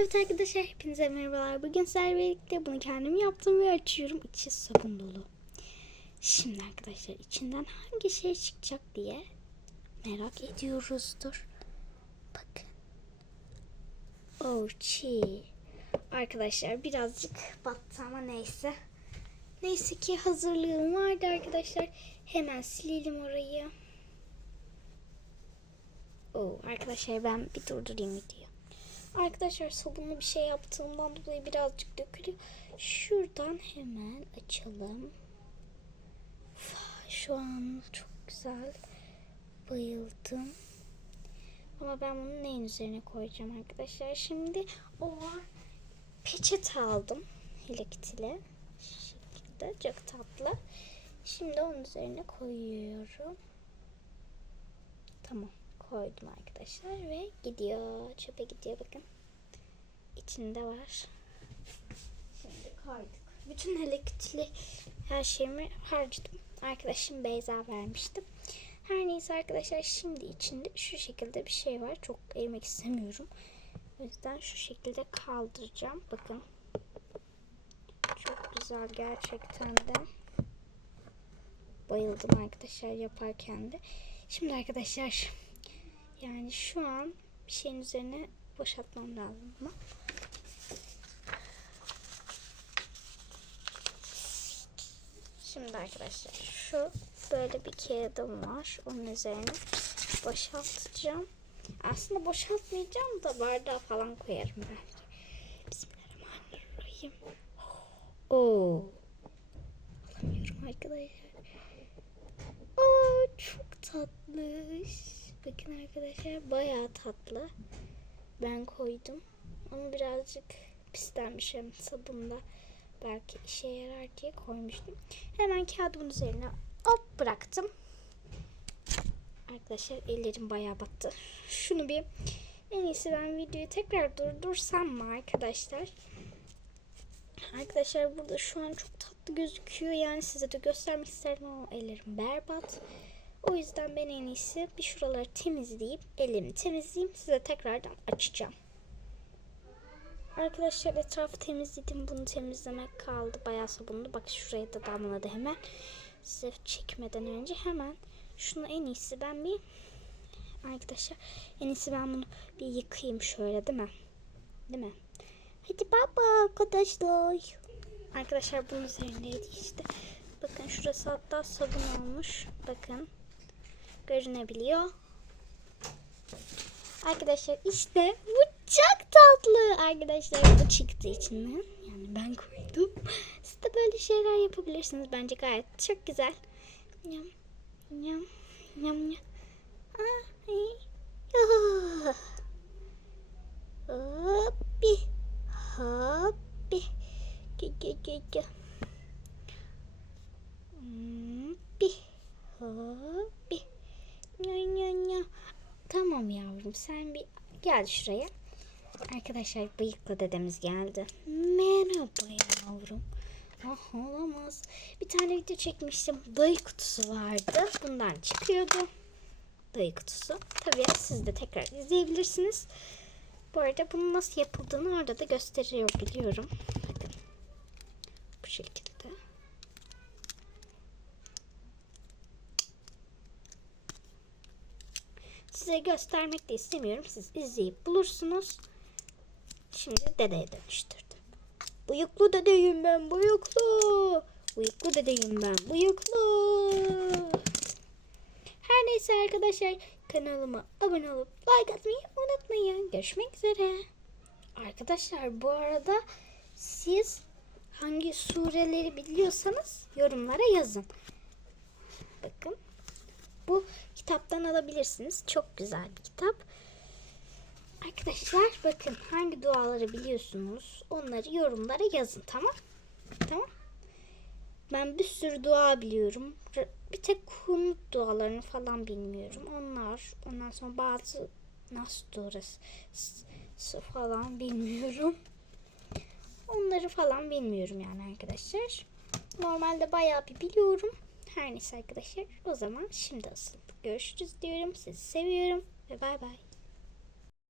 Evet arkadaşlar hepinize merhabalar. Bugün sizlerle birlikte bunu kendim yaptım ve açıyorum. İçi sabun dolu. Şimdi arkadaşlar içinden hangi şey çıkacak diye merak ediyoruzdur. Bakın. Oh çiğ. Arkadaşlar birazcık battı ama neyse. Neyse ki hazırlığım vardı arkadaşlar. Hemen silelim orayı. Oo, arkadaşlar ben bir durdurayım videoyu. Arkadaşlar sabunlu bir şey yaptığımdan dolayı birazcık dökülüyor. Şuradan hemen açalım. Şu an çok güzel. Bayıldım. Ama ben bunu neyin üzerine koyacağım arkadaşlar? Şimdi o peçete aldım. Şu şekilde çok tatlı. Şimdi onun üzerine koyuyorum. Tamam koydum arkadaşlar ve gidiyor. Çöpe gidiyor bakın. İçinde var. Şimdi koyduk. Bütün elektrikli her şeyimi harcadım. Arkadaşım Beyza vermiştim. Her neyse arkadaşlar şimdi içinde şu şekilde bir şey var. Çok eğmek istemiyorum. O yüzden şu şekilde kaldıracağım. Bakın. Çok güzel gerçekten de. Bayıldım arkadaşlar yaparken de. Şimdi arkadaşlar yani şu an bir şeyin üzerine boşaltmam lazım ama. Şimdi arkadaşlar şu böyle bir kağıdım var. Onun üzerine boşaltacağım. Aslında boşaltmayacağım da bardağa falan koyarım belki. Bismillahirrahmanirrahim. Oo. Alamıyorum arkadaşlar. Aa, çok tatlış. Bakın arkadaşlar bayağı tatlı. Ben koydum. Ama birazcık pislenmiş hem sabunla belki işe yarar diye koymuştum. Hemen kağıdımın üzerine hop bıraktım. Arkadaşlar ellerim bayağı battı. Şunu bir en iyisi ben videoyu tekrar durdursam mı arkadaşlar? Arkadaşlar burada şu an çok tatlı gözüküyor. Yani size de göstermek isterim ama ellerim berbat. O yüzden ben en iyisi bir şuraları temizleyip ellerimi temizleyeyim. Size tekrardan açacağım. Arkadaşlar etrafı temizledim. Bunu temizlemek kaldı. Bayağı sabunlu. Bak şuraya da damladı hemen. Size çekmeden önce hemen şunu en iyisi ben bir arkadaşlar en iyisi ben bunu bir yıkayayım şöyle değil mi? Değil mi? Hadi baba arkadaşlar. Arkadaşlar bunun üzerindeydi işte. Bakın şurası hatta sabun olmuş. Bakın. Görünebiliyor. Arkadaşlar işte bu çok tatlı. Arkadaşlar bu çıktı içinden. Yani ben koydum. Siz de böyle şeyler yapabilirsiniz. Bence gayet çok güzel. Yam yam yam yam. Hoppi. Hoppi. Gel gel gel gel. Hoppi. Hoppi. Yavrum sen bir gel şuraya. Arkadaşlar bıyıklı dedemiz geldi. Merhaba yavrum. Ah olamaz. Bir tane video çekmiştim. Dayı kutusu vardı. Bundan çıkıyordu. Dayı kutusu. Tabii siz de tekrar izleyebilirsiniz. Bu arada bunun nasıl yapıldığını orada da gösteriyor biliyorum. Bakın. Bu şekilde. Size göstermek de istemiyorum. Siz izleyip bulursunuz. Şimdi dedeye dönüştürdüm. Bıyıklı dedeyim ben bıyıklı. Bıyıklı dedeyim ben bıyıklı. Her neyse arkadaşlar kanalıma abone olup like atmayı unutmayın. Görüşmek üzere. Arkadaşlar bu arada siz hangi sureleri biliyorsanız yorumlara yazın. Bakın bu kitaptan alabilirsiniz. Çok güzel bir kitap. Arkadaşlar bakın hangi duaları biliyorsunuz onları yorumlara yazın tamam? Tamam. Ben bir sürü dua biliyorum. Bir tek kunut dualarını falan bilmiyorum. Onlar ondan sonra bazı nas duası falan bilmiyorum. Onları falan bilmiyorum yani arkadaşlar. Normalde bayağı bir biliyorum. Her neyse arkadaşlar o zaman şimdi asıl görüşürüz diyorum. Sizi seviyorum ve bay bay.